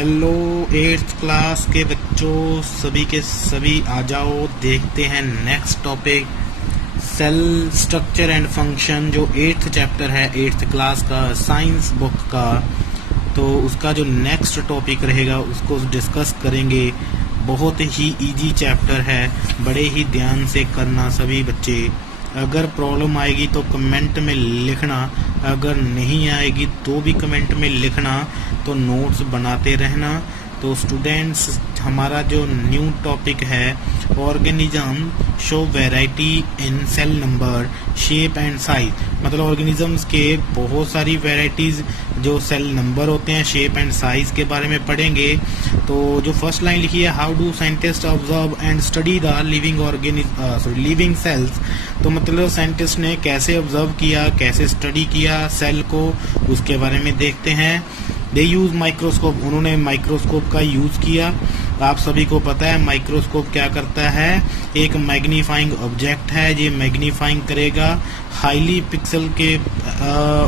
Hello eighth class के बच्चों, सभी के सभी आ जाओ। देखते हैं next topic, cell structure and function, जो एट्थ चैप्टर है एट्थ क्लास का साइंस बुक का। तो उसका जो नेक्स्ट टॉपिक रहेगा उसको डिस्कस करेंगे। बहुत ही इजी चैप्टर है, बड़े ही ध्यान से करना सभी बच्चे। अगर प्रॉब्लम आएगी तो कमेंट में लिखना, अगर नहीं आएगी तो भी कमेंट में लिखना, तो नोट्स बनाते रहना। तो स्टूडेंट्स, हमारा जो न्यू टॉपिक है, organism show variety in cell number, shape and size. मतलब ऑर्गेनिजम्स के बहुत सारी वैरायटीज जो सेल नंबर होते हैं, शेप एंड साइज के बारे में पढ़ेंगे। तो जो फर्स्ट लाइन लिखी है, how do scientist observe and study the living cells. तो मतलब साइंटिस्ट ने कैसे ऑब्जर्व किया, कैसे स्टडी किया सेल को, उसके बारे में देखते हैं। दे यूज माइक्रोस्कोप, उन्होंने माइक्रोस्कोप का यूज किया। आप सभी को पता है माइक्रोस्कोप क्या करता है, एक मैग्नीफाइंग ऑब्जेक्ट है, ये मैग्नीफाइंग करेगा हाईली पिक्सल के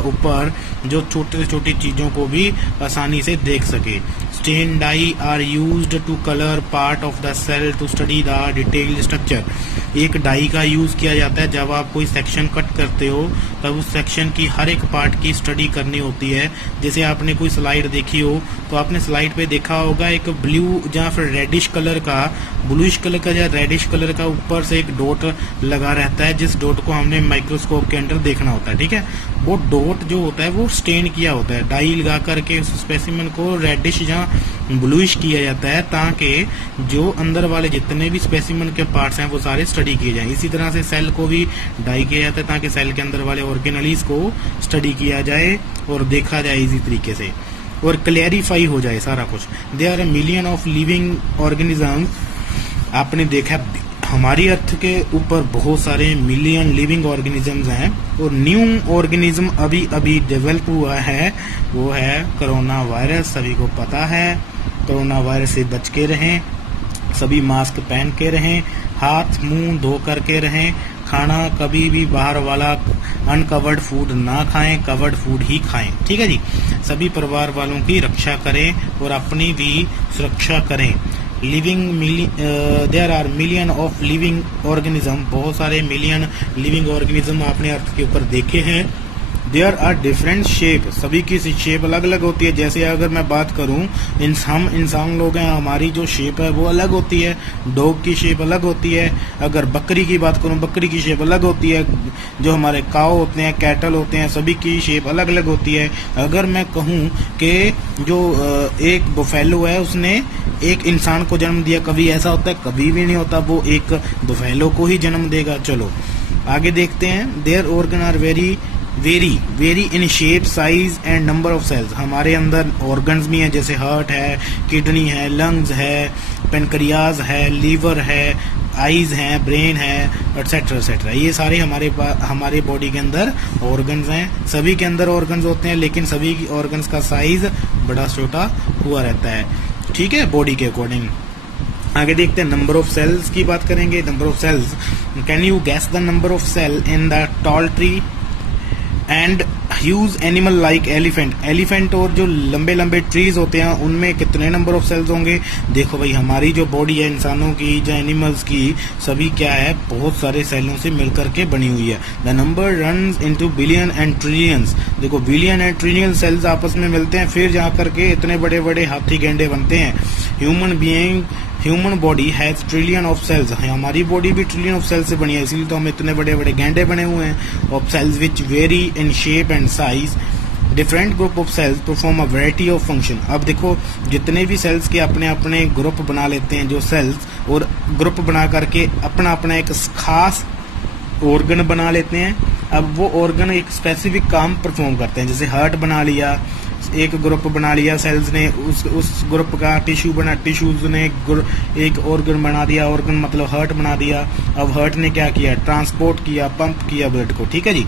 ऊपर, जो छोटी से छोटी चीजों को भी आसानी से देख सके। Stain dye are used to colour part of the cell to study the detailed structure. एक डाई का यूज किया जाता है जब आप कोई सेक्शन कट करते हो, तब उस सेक्शन की हर एक पार्ट की स्टडी करनी होती है। जैसे आपने कोई स्लाइड देखी हो तो आपने स्लाइड पे देखा होगा एक ब्लू या फिर रेडिश कलर का, ब्लूइश कलर का या रेडिश कलर का ऊपर से एक डॉट लगा रहता है, जिस डॉट को हमने माइक्रोस्कोप के अंदर देखना होता है। ठीक है, वो डॉट जो होता है वो स्टेन किया होता है, डाई लगा करके उस स्पेसिमेन को रेडिश या ब्लूइश किया जाता है, ताकि जो अंदर वाले जितने भी स्पेसिमेन के पार्ट्स हैं वो सारे स्टडी किए जाएं। इसी तरह से सेल को भी डाई किया जाता है ताकि सेल के अंदर वाले ऑर्गेनेलिज को स्टडी किया जाए और देखा जाए इसी तरीके से, और क्लैरिफाई हो जाए सारा कुछ। There are million of living organism. आपने देखा हमारी अर्थ के ऊपर बहुत सारे मिलियन लिविंग ऑर्गेनिजम्स हैं, और न्यू ऑर्गेनिज्म अभी अभी डेवलप हुआ है, वो है कोरोना वायरस। सभी को पता है, कोरोना वायरस से बच के रहें, सभी मास्क पहन के रहें, हाथ मुंह धो करके रहें, खाना कभी भी बाहर वाला अनकवर्ड फूड ना खाएं, कवर्ड फूड ही खाएं। ठीक है जी, सभी परिवार वालों की रक्षा करें और अपनी भी सुरक्षा करें। There are million of living organism, बहुत सारे मिलियन लिविंग ऑर्गेनिज्म आपने अर्थ के ऊपर देखे हैं। देयर आर डिफरेंट शेप, सभी की शेप अलग अलग होती है। जैसे अगर मैं बात करूं, हम इंसान लोग हैं, हमारी जो शेप है वो अलग होती है, डॉग की शेप अलग होती है। अगर बकरी की बात करूं, बकरी की शेप अलग होती है। जो हमारे काऊ होते हैं, कैटल होते हैं, सभी की शेप अलग अलग होती है। अगर मैं कहूं कि जो एक बुफेलो है उसने एक इंसान को जन्म दिया, कभी ऐसा होता है? कभी भी नहीं होता, वो एक बुफेलो को ही जन्म देगा। चलो आगे देखते हैं। There organ are vary in shape, size and number of cells. हमारे अंदर ऑर्गन्स भी हैं, जैसे हार्ट है, किडनी है, लंग्स है, पेनक्रियाज है, लीवर है, आईज हैं, ब्रेन है, एटसेट्रा एटसेट्रा। ये सारे हमारे बॉडी के अंदर ऑर्गन्स हैं। सभी के अंदर ऑर्गन्स होते हैं, लेकिन सभी की ऑर्गन्स का साइज बड़ा छोटा हुआ रहता है, ठीक है, बॉडी के अकॉर्डिंग। आगे देखते हैं, नंबर ऑफ सेल्स की बात करेंगे। Number of cells, can you guess the number of cell in the tall tree and huge animal like elephant. Elephant और जो लंबे लंबे ट्रीज होते हैं उनमें कितने नंबर ऑफ सेल्स होंगे? देखो भाई, हमारी जो बॉडी है इंसानों की या एनिमल्स की, सभी क्या है, बहुत सारे सेलों से मिलकर के बनी हुई है। The number runs into billion and trillions. देखो, बिलियन एंड ट्रिलियन सेल्स आपस में मिलते हैं, फिर जाकर के इतने बड़े बड़े हाथी गेंडे बनते हैं। Human body has trillion of cells. हमारी बॉडी भी ट्रिलियन ऑफ सेल्स से बनी है, इसीलिए तो हम इतने बड़े बड़े गेंडे बने हुए हैं। Of cells which very in shape and size. Different group of cells perform a variety of function. अब देखो, जितने भी सेल्स के अपने अपने ग्रुप बना लेते हैं जो सेल्स, और ग्रुप बना करके अपना अपना एक खास ऑर्गन बना लेते हैं। अब वो ऑर्गन एक स्पेसिफिक काम परफॉर्म करते हैं। जैसे हार्ट बना लिया, एक ग्रुप बना लिया सेल्स ने, उस ग्रुप का टिश्यूज ने एक ऑर्गन बना दिया, ऑर्गन मतलब हार्ट बना दिया। अब हार्ट ने क्या किया, ट्रांसपोर्ट किया, पंप किया ब्लड को। ठीक है जी,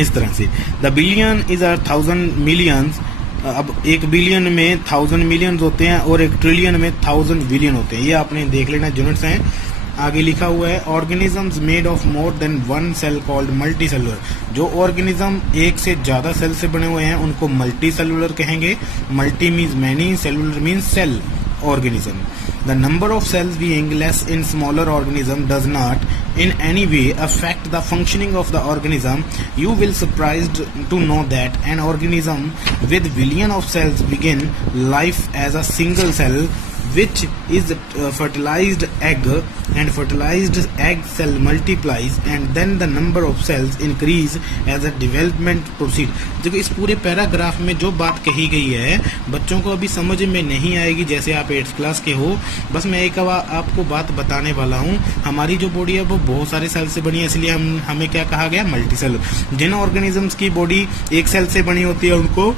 इस तरह से। The billion is a 1000 millions. अब एक बिलियन में 1000 मिलियंस होते हैं और एक ट्रिलियन में 1000 बिलियन होते हैं। ये आपने देख लेना, यूनिट्स हैं। आगे लिखा हुआ है organisms made of more than one cell called multi cellular. जो ऑर्गेनिज्म एक से ज्यादा सेल से बने हुए हैं उनको मल्टी सेलुलर कहेंगे। Multi means many, cellular means cell organism. The number of cells being less in smaller organism does not in any way affect the functioning of the organism. You will surprised to know that an organism with billion of cells begin life as a single cell which is fertilized egg, and fertilized egg cell multiplies and then the number of cells increase as a development proceed। देखो इस पूरे paragraph में जो बात कही गई है बच्चों को अभी समझ में नहीं आएगी जैसे आप 8th क्लास के हो। बस मैं एक आपको बात बताने वाला हूँ। हमारी जो बॉडी है वो बहुत सारे सेल से बनी है, इसलिए हमें क्या कहा गया, मल्टी सेलुलर। जिन ऑर्गेनिजम्स की बॉडी एक सेल से बनी होती है उनको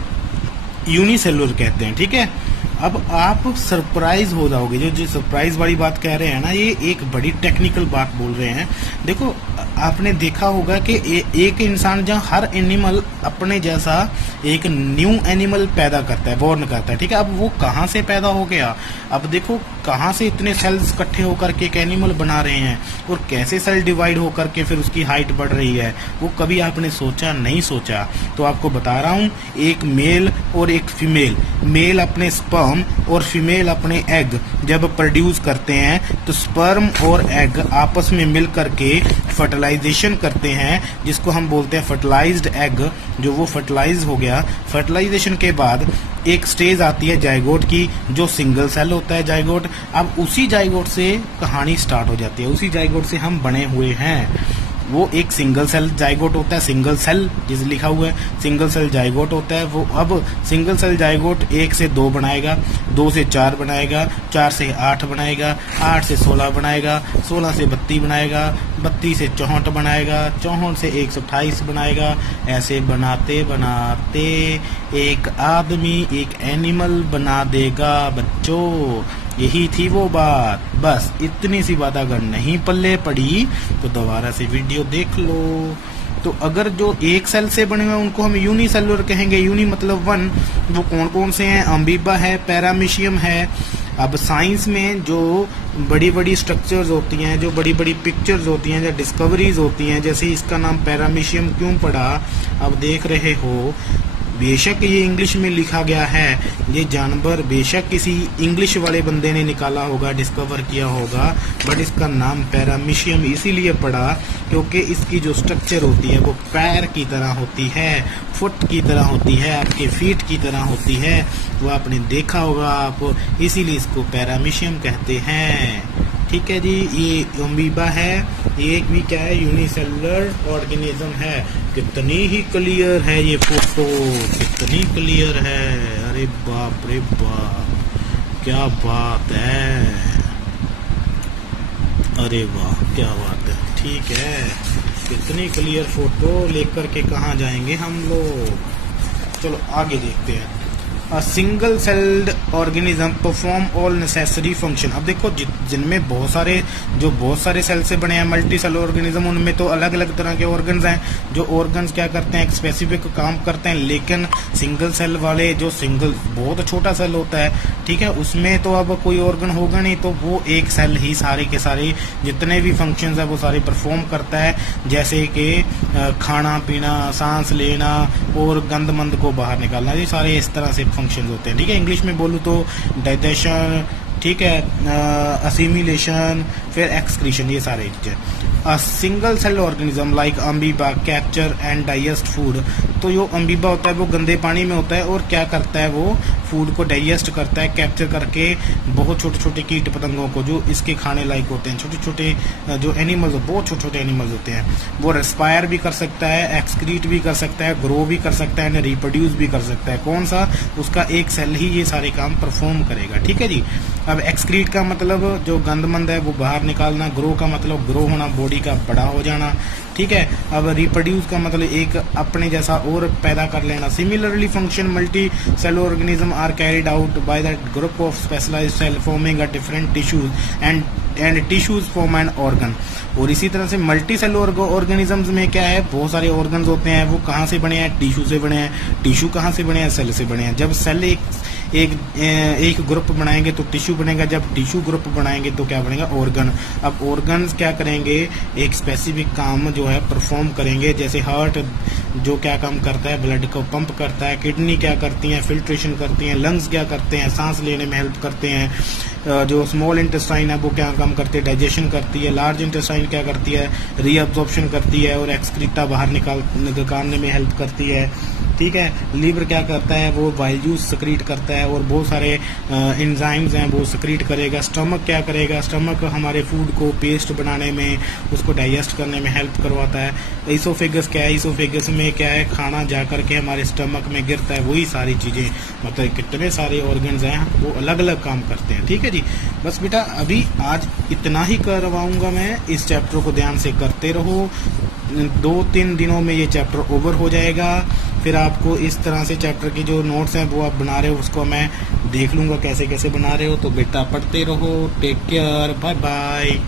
यूनिसेलुलर कहते हैं। ठीक है, अब आप सरप्राइज हो जाओगे, जो सरप्राइज वाली बात कह रहे हैं ना, ये एक बड़ी टेक्निकल बात बोल रहे हैं। देखो आपने देखा होगा कि एक इंसान जहाँ हर एनिमल अपने जैसा एक न्यू एनिमल पैदा करता है, बॉर्न करता है। ठीक है, अब वो कहाँ से पैदा हो गया, अब देखो कहाँ से इतने सेल्स इकट्ठे होकर के एक एनिमल बना रहे हैं और कैसे सेल डिवाइड होकर के फिर उसकी हाइट बढ़ रही है, वो कभी आपने सोचा नहीं सोचा। तो आपको बता रहा हूँ, एक मेल और एक फीमेल, मेल अपने स्पर्म और फीमेल अपने एग जब प्रोड्यूस करते हैं तो स्पर्म और एग आपस में मिल करके फर्टिलाइजेशन करते हैं, जिसको हम बोलते हैं फर्टिलाइज्ड एग। जो वो फर्टिलाइज हो गया, फर्टिलाइजेशन के बाद एक स्टेज आती है जाइगोट की, जो सिंगल सेल होता है जाइगोट। अब उसी जाइगोट से कहानी स्टार्ट हो जाती है, उसी जाइगोट से हम बने हुए हैं। वो एक सिंगल सेल जाइगोट होता है, सिंगल सेल जिसे लिखा हुआ है सिंगल सेल जाइगोट होता है वो। अब सिंगल सेल जाइगोट 1 से 2 बनाएगा, 2 से 4 बनाएगा, 4 से 8 बनाएगा, 8 से 16 बनाएगा, 16 से 32 बनाएगा, 32 से 64 बनाएगा, 64 से 128 बनाएगा। ऐसे बनाते बनाते एक आदमी एक एनिमल बना देगा बच्चों। यही थी वो बात, बस इतनी सी बात अगर नहीं पल्ले पड़ी तो दोबारा से वीडियो देख लो। तो अगर जो एक सेल से बने हुए उनको हम यूनिसेलुलर कहेंगे। यूनि मतलब 1। वो कौन कौन से हैं, अमीबा है, पैरामीशियम है। अब साइंस में जो बड़ी बड़ी स्ट्रक्चर्स होती हैं, जो बड़ी बड़ी पिक्चर्स होती हैं, जो डिस्कवरीज होती हैं, जैसे इसका नाम पैरामीशियम क्यों पड़ा, अब देख रहे हो। बेशक ये इंग्लिश में लिखा गया है, ये जानवर बेशक किसी इंग्लिश वाले बंदे ने निकाला होगा, डिस्कवर किया होगा, बट इसका नाम पैरामीशियम इसीलिए पड़ा क्योंकि इसकी जो स्ट्रक्चर होती है वो पैर की तरह होती है, फुट की तरह होती है, आपके फीट की तरह होती है। वो आपने देखा होगा आप, इसीलिए इसको पैरामीशियम कहते हैं। ठीक है जी, ये अमीबा है, एक भी क्या है, यूनिसेलुलर ऑर्गेनिज्म है। कितनी ही क्लियर है ये फोटो, कितनी क्लियर है, अरे बाप रे बाप, क्या बात है, अरे वाह क्या बात है। ठीक है, कितनी क्लियर फोटो लेकर के कहाँ जाएंगे हम लोग। चलो आगे देखते हैं। A single celled organism perform all necessary function। अब देखो जिनमें बहुत सारे सेल से बने हैं मल्टी सेल ऑर्गेनिज्म, उनमें तो अलग अलग तरह के ऑर्गन्स हैं। जो ऑर्गन्स क्या करते हैं, एक स्पेसिफिक काम करते हैं। लेकिन सिंगल सेल वाले, जो सिंगल बहुत छोटा सेल होता है, ठीक है, उसमें तो अब कोई ऑर्गन होगा नहीं, तो वो एक सेल ही सारे के सारे जितने भी फंक्शंस है वो सारे परफॉर्म करता है। जैसे कि खाना पीना, सांस लेना और गंद मंद को बाहर निकालना, ये सारे इस तरह से फंक्शन होते हैं। ठीक है, इंग्लिश में बोलूँ तो डाइजेशन, ठीक है, असिमिलेशन, फिर एक्सक्रीशन, ये सारे चीजें। A single cell organism like amoeba capture and digest food. तो जो अमीबा होता है वो गंदे पानी में होता है और क्या करता है, वो फूड को डाइजेस्ट करता है, कैप्चर करके बहुत छोटे छोटे कीट पतंगों को जो इसके खाने लायक होते हैं। छोटे छोटे जो एनिमल्स, बहुत छोटे छोटे एनिमल्स होते हैं, वो रेस्पायर भी कर सकता है, एक्सक्रीट भी कर सकता है, ग्रो भी कर सकता है, रिप्रोड्यूस भी कर सकता है। कौन सा, उसका एक सेल ही ये सारे काम परफॉर्म करेगा। ठीक है जी। अब एक्सक्रीट का मतलब जो गंदमंद है वो बाहर निकालना, ग्रो का मतलब ग्रो होना, बॉडी का बड़ा हो जाना। ठीक है, अब रिप्रोड्यूस का मतलब एक अपने जैसा और पैदा कर लेना। Similarly function multi cell organism are carried out by that group of specialised cell forming a different tissues and tissues form an organ. और इसी तरह से मल्टी सेल ऑर्गेनिजम्स में क्या है, बहुत सारे ऑर्गन्स होते हैं। वो कहाँ से बने हैं, टिश्यू से बने हैं। टिश्यू कहाँ से बने हैं, सेल से बने हैं। जब सेल एक ग्रुप बनाएंगे तो टिश्यू बनेगा, जब टिश्यू ग्रुप बनाएंगे तो क्या बनेगा, ऑर्गन। अब ऑर्गन्स क्या करेंगे, एक स्पेसिफिक काम जो है परफॉर्म करेंगे। जैसे हार्ट जो क्या काम करता है, ब्लड को पंप करता है, किडनी क्या करती हैं, फिल्ट्रेशन करती हैं, लंग्स क्या करते हैं, सांस लेने में हेल्प करते हैं, जो स्मॉल इंटेस्टाइन है वो क्या काम करती है, डाइजेशन करती है, लार्ज इंटेस्टाइन क्या करती है, रीअब्जॉर्प्शन करती है और एक्सक्रीटा बाहर निकालने में हेल्प करती है। ठीक है, लीवर क्या करता है, वो बाइल जूस सक्रीट करता है और बहुत सारे एंजाइम्स हैं वो सक्रीट करेगा। स्टमक क्या करेगा, स्टमक हमारे फूड को पेस्ट बनाने में, उसको डाइजेस्ट करने में हेल्प करवाता है। ईसोफेगस क्या है, ईसोफेगस में क्या है, खाना जा करके हमारे स्टमक में गिरता है। वही सारी चीज़ें, मतलब कितने सारे ऑर्गन्स हैं वो अलग अलग काम करते हैं। ठीक है जी, बस बेटा अभी आज इतना ही करवाऊंगा मैं, इस चैप्टर को ध्यान से करते रहो। 2-3 दिनों में ये चैप्टर ओवर हो जाएगा। फिर आपको इस तरह से चैप्टर की जो नोट्स हैं वो आप बना रहे हो उसको मैं देख लूँगा कैसे कैसे बना रहे हो। तो बेटा पढ़ते रहो। Take care, bye bye.